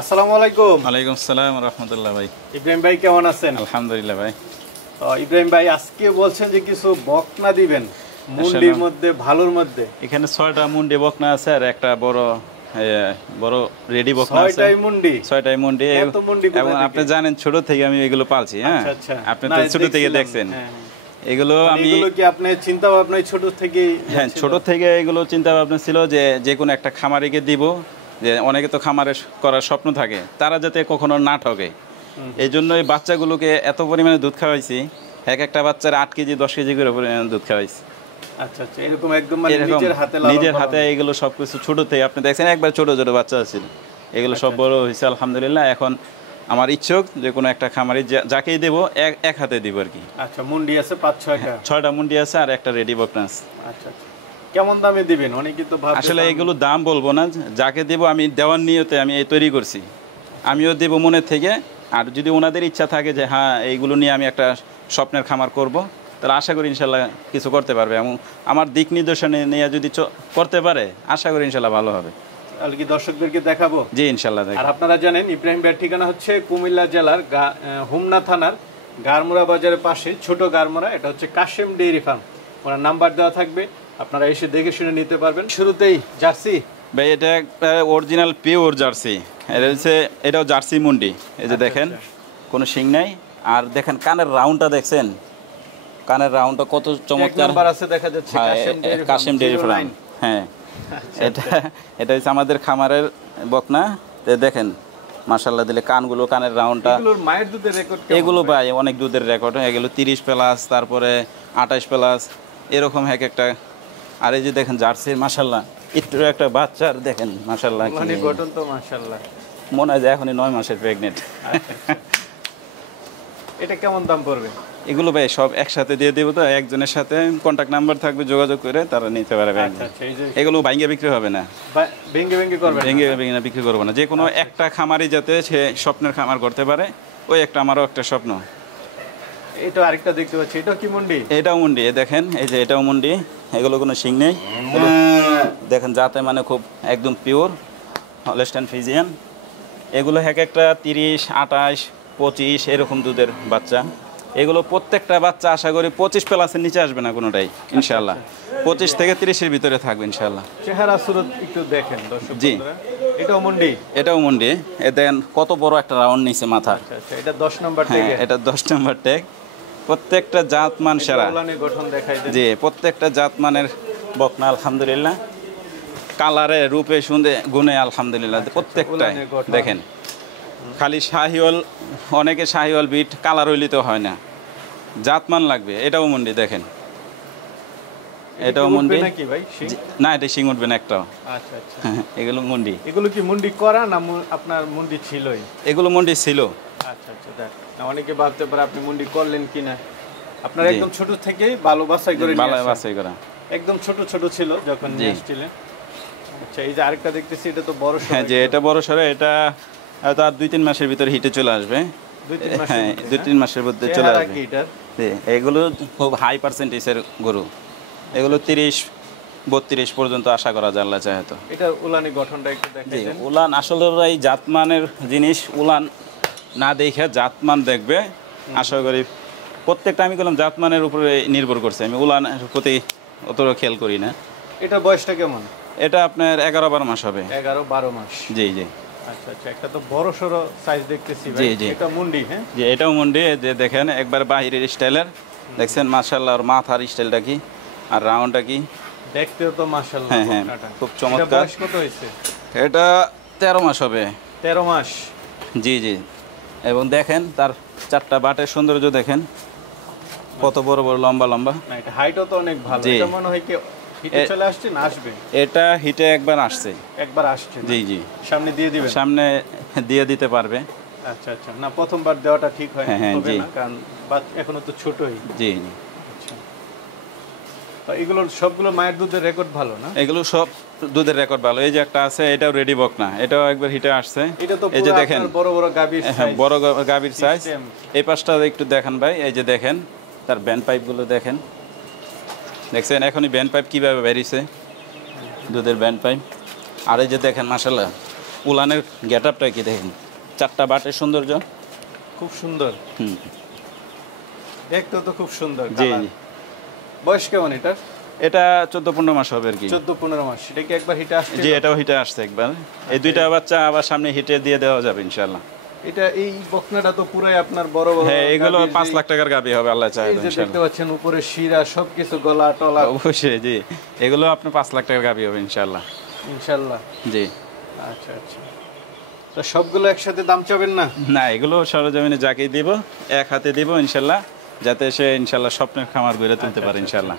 আসসালামু আলাইকুম। ওয়ালাইকুম আসসালাম রাহমাতুল্লাহ। ভাই ইব্রাহিম ভাই কেমন আছেন? আলহামদুলিল্লাহ ভাই। ইব্রাহিম ভাই আজকে বলছেন যে কিছু বকনা দিবেন মুন্ডির মধ্যে, ভালোর মধ্যে। এখানে 6টা মুন্ডি বকনা আছে আর একটা বড় বড় রেডি বকনা আছে। 6টাই মুন্ডি। 6টাই মুন্ডি। এবং আপনি জানেন ছোট থেকে আমি এগুলো পালছি। হ্যাঁ, আপনি তো ছোট থেকে দেখছেন। এগুলো আমি কি আপনি চিন্তা ভাবনায় ছোট থেকে? হ্যাঁ, ছোট থেকে এগুলো চিন্তা ভাবনা ছিল যে কোনো একটা খামারিকে দিব, যে অনেকে তো খামারে করার স্বপ্ন থাকে, তারা যাতে কখনো না ঠকে। এই জন্য এই বাচ্চাগুলোকে এত পরিমাণে দুধ খাওয়াইছি, একটা বাচ্চার 8 কেজি 10 কেজি করে দুধ খাওয়াইছি। আচ্ছা আচ্ছা, এরকম একদম মানে নিজের হাতে এগুলো সবকিছু ছোট থেকে আপনি দেখছেন একবার ছোট ছোট বাচ্চা ছিল, এগুলো সব বড় হয়েছে আলহামদুলিল্লাহ। এখন আমার ইচ্ছুক যে কোনো একটা খামারি যাকেই দেবো এক হাতে দিব আর কি। আচ্ছা, মুন্ডি আছে 5-6টা? 6টা মুন্ডি আছে আর একটা রেডি বকনা আছে। আচ্ছা আচ্ছা, কেমন দামে দিবেন? অনেকে তো ভাবে আসলে এগুলো দাম বলবো না, যাকে দেবো আমি দেওয়ার নিয়তে আমি এই তৈরি করছি, আমিও দেবো মনের থেকে। আর যদি ওনাদের ইচ্ছা থাকে যে হ্যাঁ এইগুলো নিয়ে আমি একটা স্বপ্নের খামার করব, তাহলে আশা করি ইনশাল্লাহ কিছু করতে পারবে। এবং আমার দিক নির্দেশনা নিয়ে যদি করতে পারে আশা করি ইনশাল্লাহ ভালো হবে। তাহলে কি দর্শকদেরকে দেখাবো? জি ইনশাল্লাহ। আর আপনারা জানেন ইব্রাহিম ভাইয়ের ঠিকানা হচ্ছে কুমিল্লা জেলার হোমনা থানার গারমুরা বাজারের পাশে, ছোট গারমুরা। এটা হচ্ছে কাশেম ডেইরি ফার্ম। ওনার নাম্বার দেওয়া থাকবে, আপনারা এসে দেখে শুনে নিতে পারবেন। শুরুতেই জার্সি ভাই, এটা অরিজিনাল পিওর জার্সি। এটাও জার্সি মুন্ডি। এই যে দেখেন কোনো শিং নাই। আর দেখেন কানের রাউন্ডটা দেখছেন, কানের রাউন্ডটা কত চমৎকার আছে দেখা যাচ্ছে। Kashem dairy farm. হ্যাঁ, এটা হচ্ছে আমাদের খামারের বকনা। দেখেন মাশাআল্লাহ দিলে কানগুলো, কানের রাউন্ডটা। মায়ের দুধের রেকর্ড এগুলো ভাই অনেক দুধের রেকর্ড। এগুলো 30 প্লাস, তারপরে 28 প্লাস, এরকম একটা। আর এই যে দেখেন জার্সির মাশাআল্লাহ একটু একটা বাচ্চার দেখেন মাশাআল্লাহ অনেক গঠন তো মাশাআল্লাহ। মনে হয় যে এখনই 9 মাসের প্রেগনেন্ট। এটা কেমন দাম পড়বে? এগুলো ভাই সব একসাথে দিয়ে দেবো, তো একজনের সাথে কন্ট্যাক্ট নাম্বার থাকবে, যোগাযোগ করে তারা নিতে পারবে। এগুলো ভাঙ্গে বিক্রি হবে না, ভেঙে বিক্রি করবো না। যে কোনো একটা খামারই যাতে সে স্বপ্নের খামার করতে পারে, ওই একটা আমারও একটা স্বপ্ন। এটা আরেকটা দেখতে পাচ্ছি, এটা কি মুন্ডি? এটাও মুন্ডি। দেখেন এই যে এটাও মুন্ডি। এগুলো কোনো শিং নেই। দেখেন যাতে মানে খুব একদম পিওর হলস্টাইন ফ্রিজিয়ান। এগুলো একটা 30, 28, 25 এরকম দুধের বাচ্চা। এগুলো প্রত্যেকটা বাচ্চা আশা করি 25 প্লাসের নিচে আসবে না কোনোটাই ইনশাআল্লাহ। 25 থেকে 30-এর ভিতরে থাকবে ইনশাআল্লাহ। চেহারা সুরত একটু দেখেন দর্শক। জি, এটাও মুন্ডি। এটাও মুন্ডি। দেখেন কত বড় একটা রাউন্ড নিচে মাথা। আচ্ছা, এটা 10 নাম্বার ট্যাগ। এটা 10 নাম্বার ট্যাগ। প্রত্যেকটা জাতমান সেরা। গঠন দেখাই দেন। জি, প্রত্যেকটা জাতমানের বকনা আলহামদুলিল্লাহ। কালারে, রূপে, সুন্দে, গুণে আলহামদুলিল্লাহ প্রত্যেকটা। দেখেন খালি শাহিওয়াল, অনেকে শাহিওয়াল বিট কালার হইলে তো হয় না, জাতমান লাগবে। এটাও মুন্ডি। দেখেন এটাও মুন্ডি নাকি ভাই? না, এটা শিং উঠবে না একটাও। আচ্ছা আচ্ছা, এগুলো মুন্ডি। এগুলো কি মুন্ডি করা না আপনার মুন্ডি ছিলই? এগুলো মুন্ডি ছিল। আচ্ছা আচ্ছা, দেখ অনেকে ভাবতে পারে আপনি মুন্ডি করলেন কিনা। আপনার একদম ছোট থেকেই ভালো বাছাই করে নিয়ে আসেন। বাছাই করা একদম ছোট ছোট ছিল যখন নিয়ে আসছিলেন। আচ্ছা, এই যে আরেকটা দেখতেছি, এটা তো বড় সরো। হ্যাঁ, যে এটা বড় সরো। এটা হয়তো আর 2-3 মাসের ভিতরে হিটে চলে আসবে। 2-3 মাসের মধ্যে চলে আসবে। এগুলো খুব হাই পার্সেন্টেজের গরু। এগুলো 30-32 পর্যন্ত আশা করা যায় আল্লাহ চাহে তো। এটা উলানি গঠনটা একটু দেখাই। উলান আসলে ভাই জাতমানের জিনিস, উলান না দেখে জাতমান দেখবে। আশা করি প্রত্যেকটা আমি বললাম জাতমানের উপরে নির্ভর করছে, আমি উলানের প্রতি অতটা খেয়াল করি না। এটা বয়সটা কেমন? এটা আপনার 11-12 মাস হবে। 11-12 মাস। জি জি। আচ্ছা আচ্ছা, একটা তো বড় সরো সাইজ দেখতেছি ভাই। এটা মুন্ডি। হ্যাঁ জি, এটাও মুন্ডি। যে দেখেন একবার বাহিরের স্টাইলের দেখছেন মাশাআল্লাহ। আর মাথার স্টাইলটা কি আর রাউন্ডটা কি দেখতেও তো মাশাআল্লাহ। হ্যাঁ, খুব চমৎকার। বয়স কত হয়েছে? এটা 13 মাস হবে। 13 মাস। জি জি। এবং দেখেন তার 4টা বাটের সৌন্দর্য দেখেন কত বড় বড় লম্বা লম্বা। না, এটা হাইটও তো অনেক ভালো। এটা মনে হয় কি হিটে চলে আসছে না আসবে? এটা হিটে একবার আসছে। একবার আসছে? জি জি। সামনে দিয়ে দিবেন? সামনে দিয়ে দিতে পারবে। আচ্ছা আচ্ছা, না প্রথমবার দেওয়াটা ঠিক হয় হবে না, কারণ এখনো তো ছোটই। জি। আচ্ছা, তো এগুলোর সবগুলো মায়ের দুধের রেকর্ড ভালো না? এগুলো সব দুধের রেকর্ড ভালো। এই যে একটা আছে, এটাও রেডি বকনা। এটাও একবার হিটে আসছে। এই যে দেখেন বড় বড় গাভীর সাইজ। বড় গাভীর সাইজ। এই পাশটা একটু দেখেন ভাই। এই যে দেখেন তার ব্যান্ড পাইপগুলো দেখেন। দেখছেন এখনই ব্যান্ড পাইপ কীভাবে বেরিয়েছে, দুধের ব্যান্ড পাইপ। আর এই যে দেখেন মাশাআল্লাহ উলানের গেট আপটা কি দেখেন, 4টা বাটের সৌন্দর্য। খুব সুন্দর, হুম, দেখতে তো খুব সুন্দর। জি colour। জি। বয়স কেমন এটা? এটা 14-15 মাস হবে আর কি। 14-15 মাস। সেটা কি একবার হিটে আসছে? জি, এটাও হিটে আসছে একবার। এই 2টা বাচ্চা আবার সামনে হিটে দিয়ে দেওয়া যাবে ইনশাআল্লাহ। এটা এই বকনাটা তো পুরাই আপনার বড় বড়। হ্যাঁ, এগুলো গাভীর 5 যেই- লাখ টাকার গাবি হবে আল্লাহ চায় এই যে দেখতে ইনশাআল্লাহ। পাচ্ছেন উপরে শিরা সবকিছু, গলা টলা, অবশ্যই জি, এগুলো আপনার 5 লাখ টাকার গাবি হবে ইনশাআল্লাহ। ইনশাল্লাহ। জি। আচ্ছা আচ্ছা, তো সবগুলো একসাথে দাম চাবেন না? না, এগুলো সরজমিনে যাকেই দিব এক হাতে দিব ইনশাআল্লাহ, যাতে সে ইনশাআল্লাহ স্বপ্নের খামার গড়ে তুলতে পারে ইনশাআল্লাহ।